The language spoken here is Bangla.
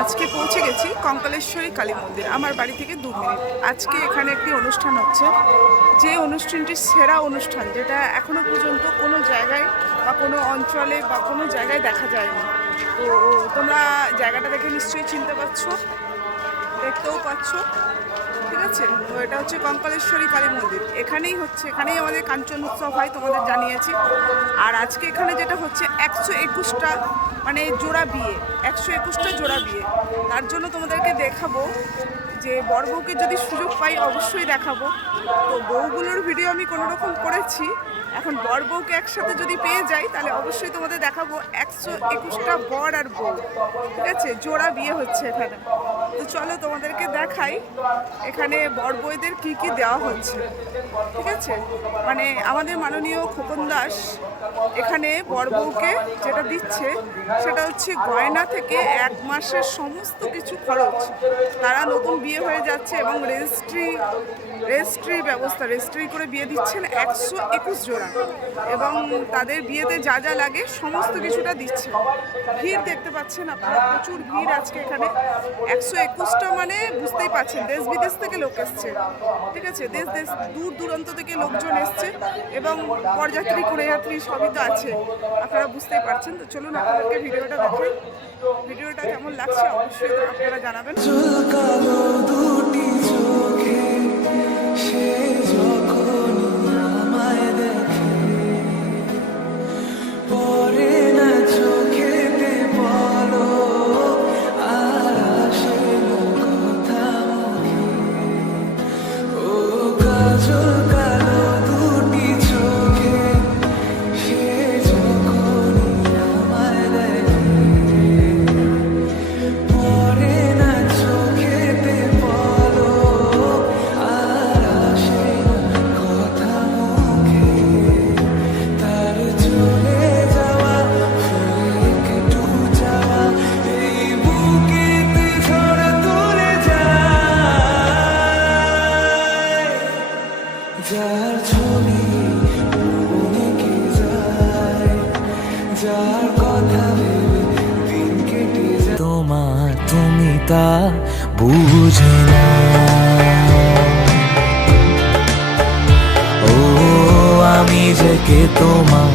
আজকে পৌঁছে গেছি কঙ্কালেশ্বরী কালী মন্দির, আমার বাড়ি থেকে 2 মিনিট। আজকে এখানে একটি অনুষ্ঠান হচ্ছে, যে অনুষ্ঠানটি সেরা অনুষ্ঠান, যেটা এখনো পর্যন্ত কোনো জায়গায় বা কোনো অঞ্চলে বা কোনো জায়গায় দেখা যায়নি। তো তোমরা জায়গাটা দেখে নিশ্চয়ই চিনতে পারছো, দেখতেও পাচ্ছ, ঠিক আছে? তো এটা হচ্ছে কঙ্কালেশ্বরী কালী মন্দির। এখানেই আমাদের কাঞ্চন উৎসব হয়, তোমাদের জানিয়েছি। আর আজকে এখানে যেটা হচ্ছে 121টা মানে জোড়া বিয়ে, 121টা জোড়া বিয়ে। তার জন্য তোমাদেরকে দেখাবো, যে বর বউকে যদি সুযোগ পাই অবশ্যই দেখাবো। তো বউগুলোর ভিডিও আমি কোনো রকম করেছি, এখন বর বউকে একসাথে যদি পেয়ে যাই তাহলে অবশ্যই তোমাদের দেখাবো 121টা বর আর বউ, ঠিক আছে? জোড়া বিয়ে হচ্ছে এখানে। তো চলো তোমাদেরকে দেখাই এখানে বর বউদের কী কী দেওয়া হচ্ছে, ঠিক আছে? মানে আমাদের মাননীয় খোকন দাস এখানে বর বউকে যেটা দিচ্ছে সেটা হচ্ছে গয়না থেকে 1 মাসের সমস্ত কিছু খরচ। তারা নতুন বিয়ে হয়ে যাচ্ছে এবং রেজিস্ট্রি ব্যবস্থা, রেজিস্ট্রি করে বিয়ে দিচ্ছেন 121 জোড়া, এবং তাদের বিয়েতে যা যা লাগে সমস্ত কিছুটা দিচ্ছে। ভিড় দেখতে পাচ্ছেন আপনারা, প্রচুর ভিড় আজকে এখানে। 121টা মানে বুঝতেই পারছেন, দেশ বিদেশ থেকে লোক এসছে, ঠিক আছে? দেশ দূর দূরান্ত থেকে লোকজন এসছে, এবং বরযাত্রী কুড়েযাত্রী সবই তো আছে, আপনারা বুঝতেই পারছেন। তো চলুন আপনাদেরকে ভিডিওটা দেখাই। ভিডিওটা কেমন লাগছে অবশ্যই আপনারা জানাবেন। যার ছবি মনে যায়, যার কথা ভেবে দিন কেটে যায়, তোমার তুমি তা বুঝে না। ও আমি যে কে তোমার